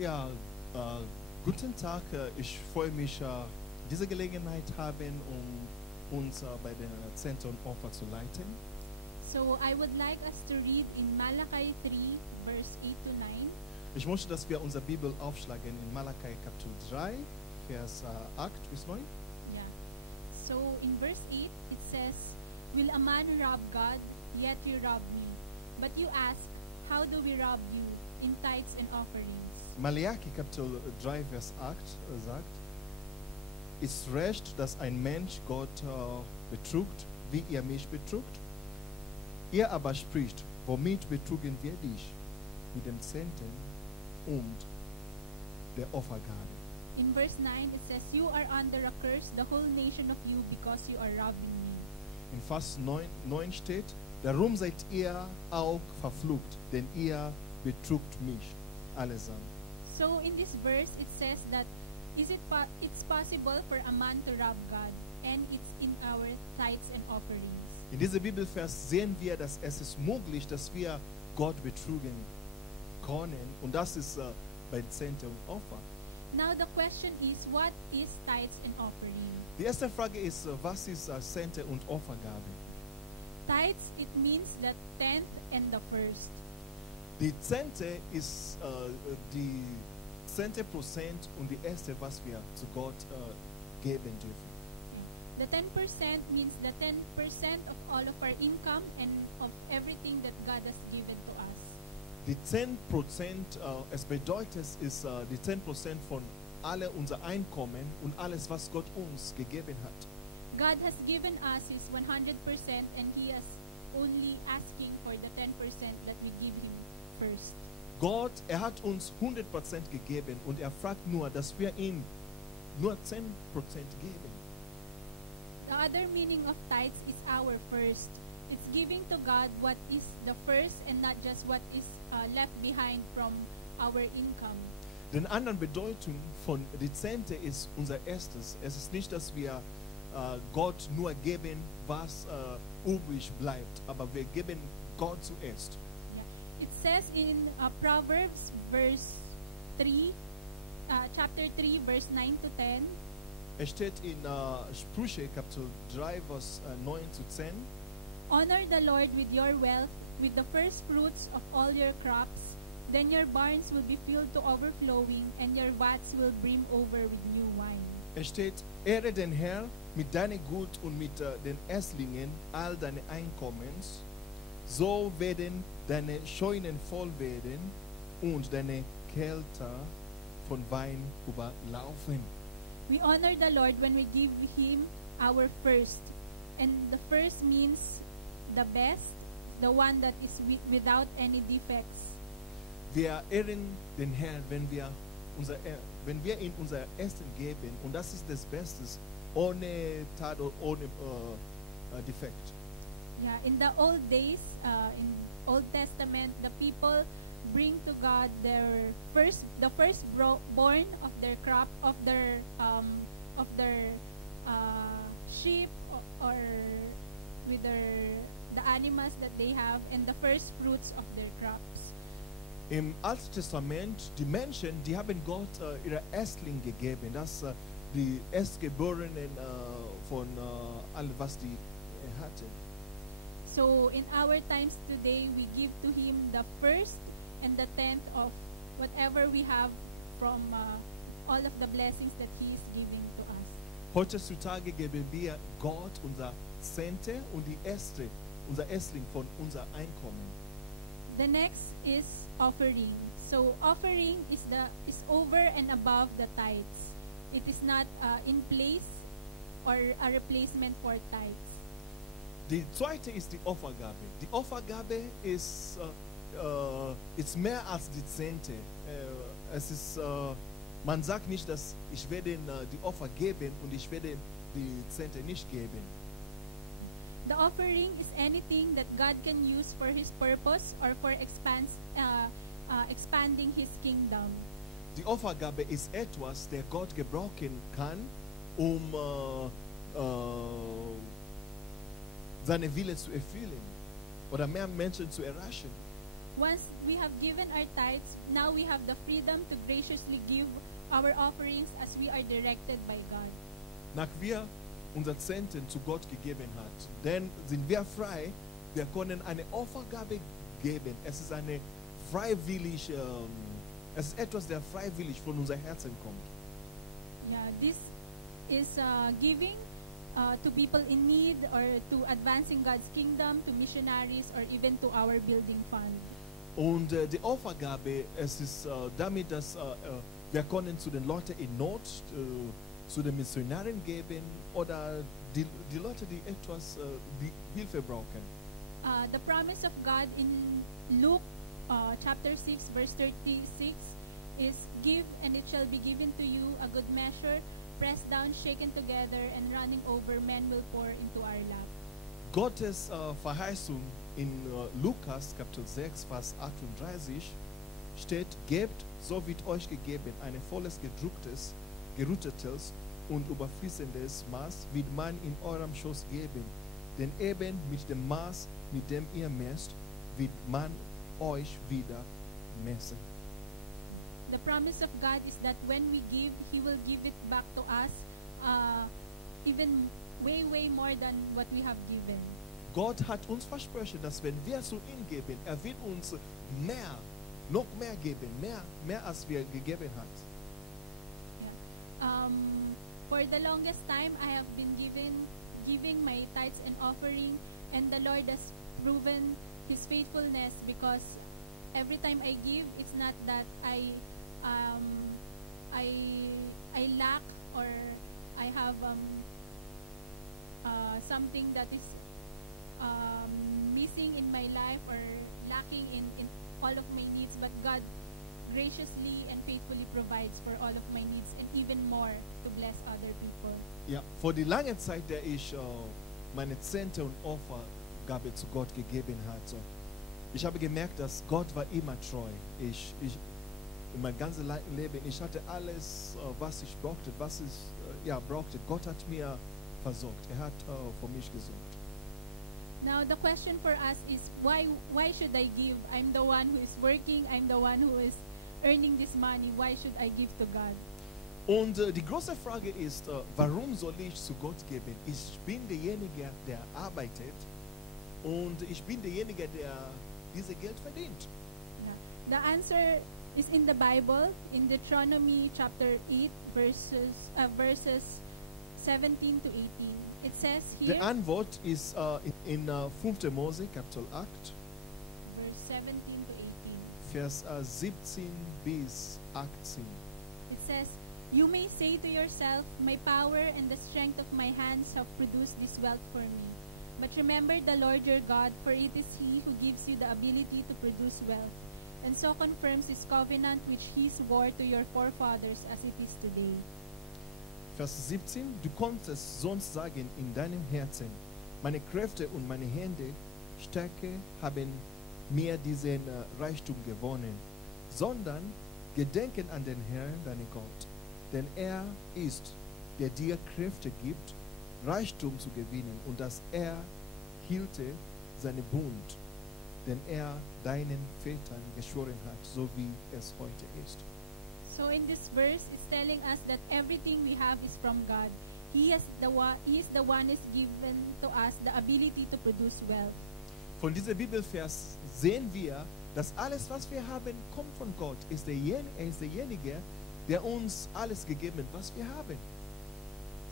Ja, guten Tag. Ich freue mich, diese Gelegenheit haben, um uns bei der Zenhte und Opfer zu leiten. So I would like us to read in Malachi 3, verse 8 to 9. Ich möchte, dass wir unsere Bibel aufschlagen in Malachi Kapitel 3, Vers 8 bis 9. Yeah. So in verse 8 it says, "Will a man rob God? Yet you rob me. But you ask, how do we rob you? In tithes and offerings." Malachi Kapitel 3, Vers 8 sagt, ist recht, dass ein Mensch Gott betrügt, wie ihr mich betrügt? Ihr aber spricht, womit betrügen wir dich? Mit dem Zehnten und der Opfergabe. In verse 9 it says, "You are under a curse, the whole nation of you, because you are robbing me." In Vers 9 steht, darum seid ihr auch verflucht, denn ihr betrügt mich allesamt. So in this verse it says that it's possible for a man to rob God, and it's in our tithes and offerings. In diesem Bibelvers sehen wir, dass es ist möglich, dass wir Gott betrügen können. Und das ist bei Zehnte und Opfer. Now the question is, what is tithes and offering? Die erste Frage ist, was ist Zehnte und Opfergabe? Tithes, it means the tenth and the first. Die Zehnte ist die 10% und die erste, was wir zu Gott geben dürfen. The 10% means the 10% of all of our income and of everything that God has given to us. Die 10%, es bedeutet, ist die 10% von alle unser Einkommen und alles, was Gott uns gegeben hat. God has given us His 100% and He is only asking for the 10% that we give Him first. Gott, hat uns 100% gegeben und fragt nur, dass wir ihm nur 10% geben. The other meaning of tithes is our first. It's giving to God what is the first and not just what is left behind from our income. Den anderen Bedeutung von die Zehnte ist unser erstes. Es ist nicht, dass wir Gott nur geben, was übrig bleibt, aber wir geben Gott zuerst. It says in Proverbs chapter 3, verse 9 to 10. Es steht in Sprüche Kapitel 3, Vers 9 zu 10. "Honor the Lord with your wealth, with the first fruits of all your crops. Then your barns will be filled to overflowing, and your vats will brim over with new wine." Es steht, ehre den Herrn mit deinem Gut und mit den Erstlingen all deine Einkommens. So werden deine Scheunen voll werden und deine Kelter von Wein überlaufen. We honor the Lord when we give Him our first. And the first means the best, the one that is without any defects. Wir ehren den Herrn, wenn wir ihm unser Essen geben. Und das ist das Beste, ohne Tat und ohne Defekt. Yeah, in the old days, in Old Testament, the people bring to God the firstborn of their crop, of their sheep, or with the animals that they have, and the first fruits of their crops. Im Alten Testament, die Menschen, die haben Gott ihre Erstling gegeben, das die Erstgeborenen von allem, was die hatten. So in our times today, we give to Him the first and the tenth of whatever we have from all of the blessings that He is giving to us. Heutzutage geben wir Gott unser Zehnte und unser Erstling von unser Einkommen. The next is offering. So offering is over and above the tithes. It is not in place or a replacement for tithes. Die zweite ist die Opfergabe. Die Opfergabe ist mehr als die Zehnte. Man sagt nicht, dass ich werde die Opfer geben und ich werde die Zehnte nicht geben. The offering is anything that God can use for His purpose or for expanding His kingdom. Die Opfergabe ist etwas, der Gott gebrauchen kann, seine Wille zu erfüllen oder mehr Menschen zu erreichen. once we have given our tithes, now we have the freedom to graciously give our offerings as we are directed by God. Nach wir unser Zehnten zu Gott gegeben hat, dann sind wir frei, wir können eine Opfergabe geben. Es ist eine freiwillig, es ist etwas, der freiwillig von unser Herzen kommt. Yeah, this is giving to people in need or to advancing God's kingdom, to missionaries or even to our building fund. Und die Opfergabe, es ist damit, dass wir können zu den Leuten in Not, zu den Missionaren geben oder die Leute, die etwas die Hilfe brauchen. The promise of God in Luke chapter 6 verse 36 is, "Give and it shall be given to you, a good measure, pressed down, shaken together and running over, men will pour into our lap." Gottes Verheißung in Lukas Kapitel 6 Vers 38 steht: "Gebt, so wird euch gegeben, ein volles gedrucktes, gerüttetes und überfließendes Maß wird man in eurem Schoß geben. Denn eben mit dem Maß, mit dem ihr messt, wird man euch wieder messen." The promise of God is that when we give, He will give it back to us, even way more than what we have given. Gott hat uns versprochen, dass wenn wir zu ihm geben, wird uns mehr, noch mehr geben, mehr als wir gegeben hat. Yeah. For the longest time, I have been giving my tithes and offering, and the Lord has proven His faithfulness, because every time I give, it's not that I lack or I have something that is missing in my life or lacking in all of my needs, but God graciously and faithfully provides for all of my needs and even more to bless other people. Ja, vor die lange Zeit, der ich meine Zehnte und Opfergabe zu Gott gegeben hatte, ich habe gemerkt, dass Gott war immer treu. In mein ganzes Leben, ich hatte alles, was ich brauchte, brauchte. Gott hat mir versorgt. Er hat für mich gesorgt. Now the question for us is, why should I give? I'm the one who is working. I'm the one who is earning this money. Why should I give to God? Und die große Frage ist, warum soll ich zu Gott geben? Ich bin derjenige, der arbeitet, und ich bin derjenige, der dieses Geld verdient. The answer is in the Bible, in Deuteronomy chapter 8, verses 17 to 18. It says here, Die Antwort ist in 5. Mose, Kapitel 8, verse 17 to 18. Vers 17 bis 18. It says, "You may say to yourself, my power and the strength of my hands have produced this wealth for me. But remember the Lord your God, for it is He who gives you the ability to produce wealth, and so confirms His covenant which He swore to your forefathers as it is today." Vers 17, du konntest sonst sagen in deinem Herzen, meine Kräfte und meine Hände, Stärke haben mir diesen Reichtum gewonnen, sondern gedenken an den Herrn, deinen Gott, denn er ist, der dir Kräfte gibt, Reichtum zu gewinnen, und dass er hielte seinen Bund, den er deinen Vätern geschworen hat, so wie es heute ist. So in this verse, it's telling us that everything we have is from God. He is the one who is given to us the ability to produce wealth. Von diesem Bibelvers sehen wir, dass alles, was wir haben, kommt von Gott. Er ist derjenige, der uns alles gegeben hat, was wir haben.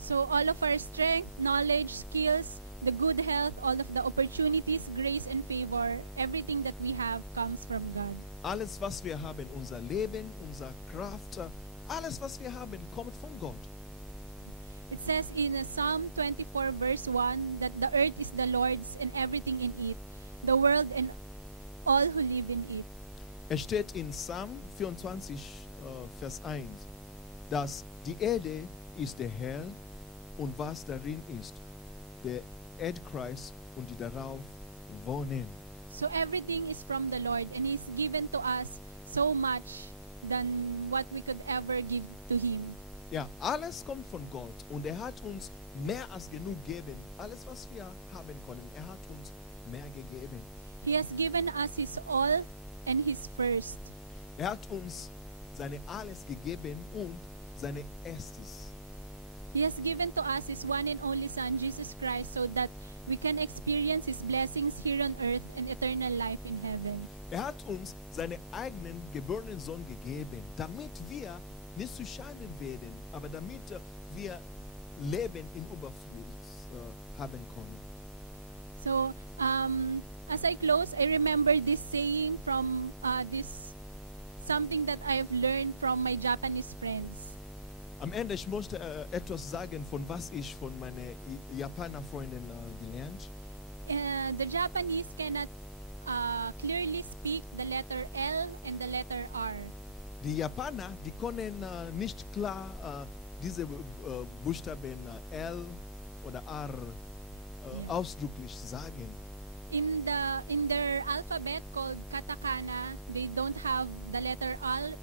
So all of our strength, knowledge, skills, the good health, all of the opportunities, grace and favor, everything that we have comes from God. Alles, was wir haben, unser Leben, unsere Kraft, alles, was wir haben, kommt von Gott. It says in Psalm 24 verse 1 that the earth is the Lord's and everything in it, the world and all who live in it. Es steht in Psalm 24, Vers 1, dass die Erde ist der Herr und was darin ist, der Erdkreis und die darauf wohnen. So everything is from the Lord, and He's given to us so much than what we could ever give to Him. Ja, alles kommt von Gott, und er hat uns mehr als genug gegeben. Alles, was wir haben können, er hat uns mehr gegeben. He has given us His all, and His first. Hat uns seine alles gegeben und seine Erstes. He has given to us His one and only Son, Jesus Christ, so that we can experience His blessings here on earth and eternal life in heaven. Hat uns seinen eigenen geborenen Sohn gegeben, damit wir nicht zu Schaden werden, aber damit wir Leben in Überfluss haben können. So, as I close, I remember this saying from something that I have learned from my Japanese friends. Am Ende, ich möchte etwas sagen, von was ich von meinen Japaner Freunden gelernt. The Japanese cannot clearly speak the letter L and the letter R. Die Japaner, die können nicht klar diese Buchstaben L oder R ausdrücklich sagen. In their alphabet called katakana, they don't have the letter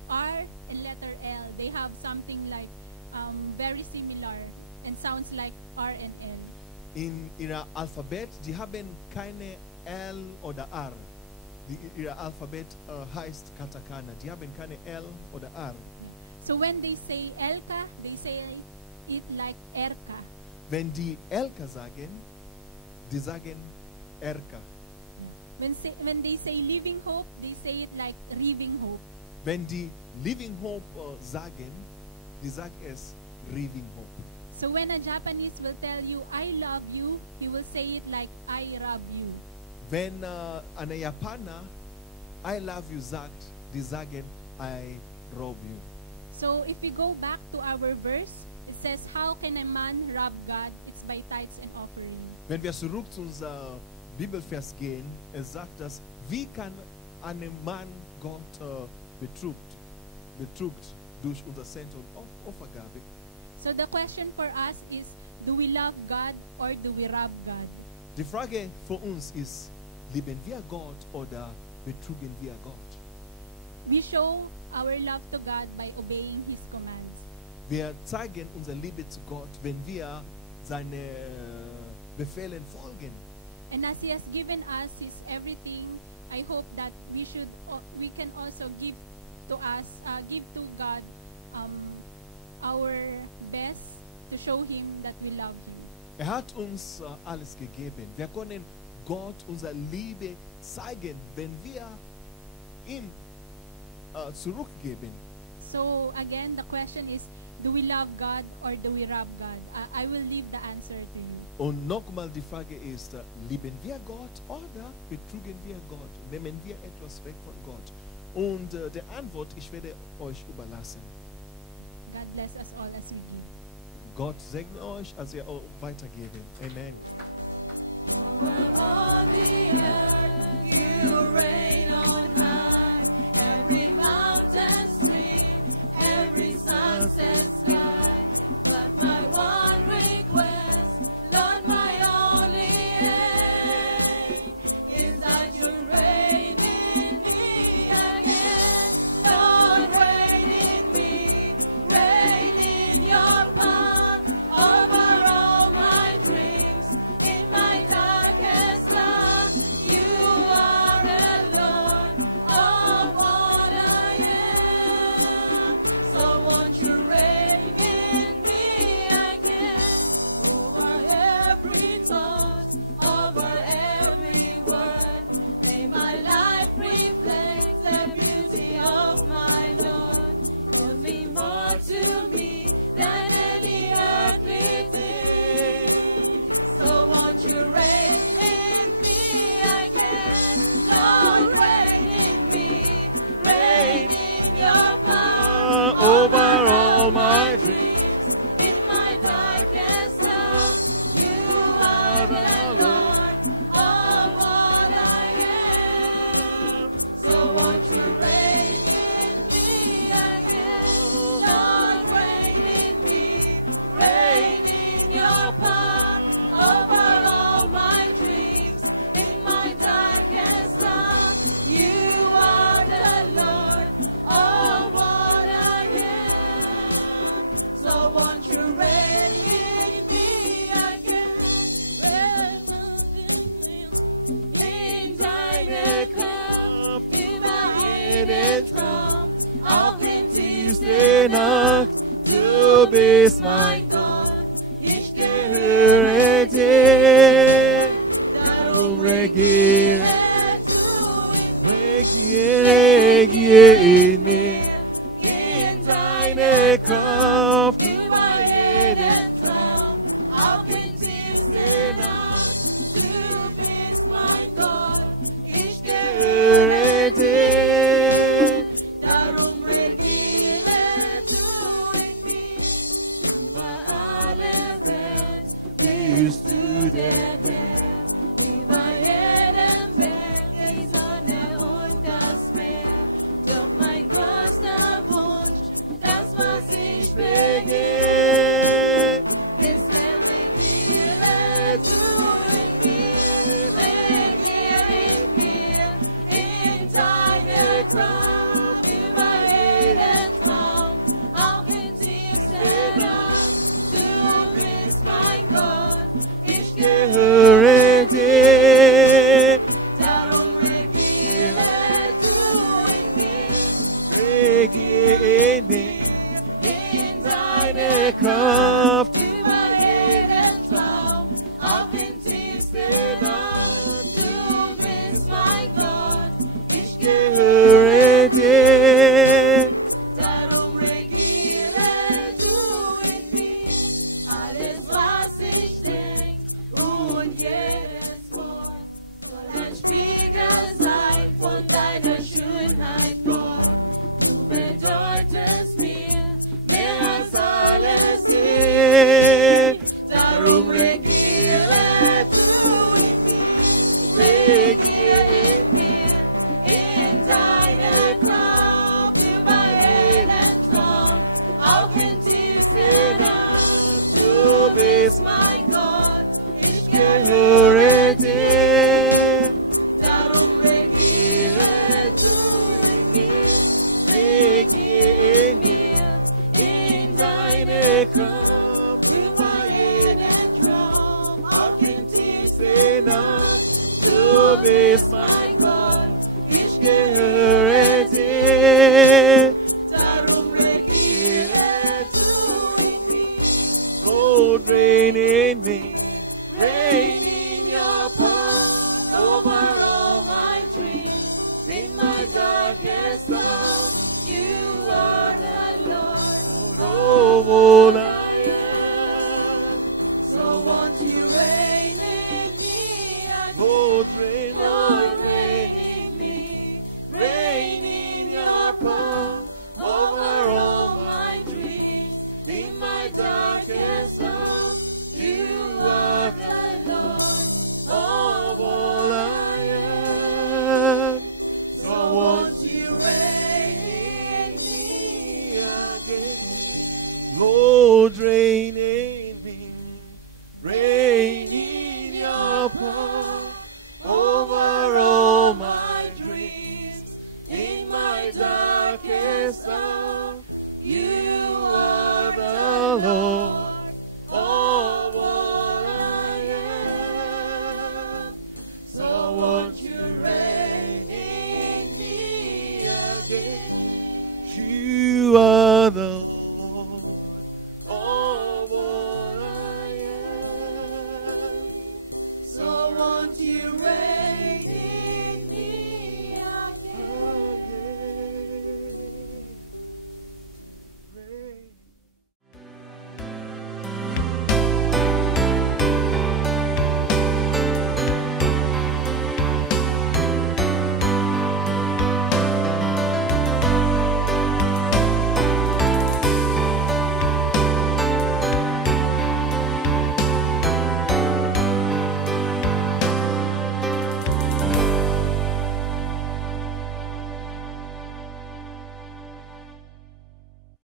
R and letter L. They have something like very similar and sounds like R and L. In ihrer Alphabet, die haben keine L oder R. Ihr Alphabet heißt Katakana. Die haben keine L oder R. So when they say Elka, they say it like Erka. Wenn die Elka sagen, die sagen Erka. When they say Living Hope, they say it like Riving Hope. Wenn die Living Hope sagen, die sagt es Riving Hope. So when a Japanese will tell you, I love you, he will say it like, I rob you. Wenn eine Japaner I love you sagt, die sagen I rob you. So if we go back to our verse, it says, how can a man rob God? It's by tithes and offering. Wenn wir zurück zu unserem Bibelvers gehen, es sagt das, wie kann ein Mann Gott betrügt durch unser Zenhte und Opfergabe? So the question for us is, do we love God or do we rob God? Die Frage für uns ist, lieben wir Gott oder betrügen wir Gott? We show our love to God by obeying His commands. Wir zeigen unsere Liebe zu Gott, wenn wir seine Befehlen folgen. And as He has given us His everything, I hope that we can also give to God our best to show Him that we love Him. Hat uns alles gegeben. Wir können Gott unsere Liebe zeigen, wenn wir ihm zurückgeben. So again, the question is, do we love God or do we rob God? I will leave the answer to you. Und nochmal die Frage ist, lieben wir Gott oder betrügen wir Gott? Nehmen wir etwas weg von Gott? Und die Antwort, ich werde euch überlassen. God bless us all as we give. Gott segne euch, als ihr weitergeben. Amen. Over all the earth, you reign on high. Every mountain stream, every sunset sky. But my one request, Lord, my only aim, is that you reign in me again. Lord, reign in me, reign in your power over all my dreams. In my darkest hour, you are the Lord of all I am. So won't you reign in me again, over every thought, over every word. May my life reflect the beauty of my Lord. Hold me more to me than any earthly thing. So won't you reign in me again, Lord, reign in me, reign in your power Over all my dreams. In my darkest hour, you are the Lord of all I am. So won't you reign in me again, Lord, reign in me, reign in your power over all my dreams. In my darkest hour, you are the Lord of all I am. tiefste Nacht, du bist mein Gott, ich gehöre dir, darum regiere in mir, in deine Kraft, über jeden Traum, auch in tiefste Nacht, du bist mein Gott, ich gehöre dir, darum regiere du in mir, über alle Welt bist du der Herr, über jedem Berg, die Sonne und das Meer, doch mein größter Wunsch, das was ich begehr, ist der regiere du in mir, regiere in mir, in deine Kraft, über jeden Traum, auch in tiefste Nacht, du bist mein Gott, ich gehöre dir, darum regiere du in mir, regiere in mir, in deine Kraft, über jeden Traum, auch in tiefste Nacht, du bist mein Gott, ich gehöre dir, darum regiere du in mir, alles was ich denk und jedes Wort soll ein Spiegel sein von deiner Schönheit, Gott. Du bedeutest mir mehr als alles hier. Darum regiere du in mir, regiere in mir, in deine Kraft, über jeden Traum, auch in tiefste Nacht. Du bist mein Gott, ich gehöre dir, darum regiere du in mir, regiere in mir, in deine Kraft, über jeden Traum, auch in tiefste Nacht. Du bist mein Gott, ich gehöre dir, darum regiere du in mir. Lord, reign in me, reign in your power, over all my dreams, in my darkest hour, you are the Lord of all I am. So won't you reign in me again? Lord, reign in me, reign in your power, over all my dreams, in my darkest hour, you are the Lord of all I am. So won't you reign in me again? Lord, reign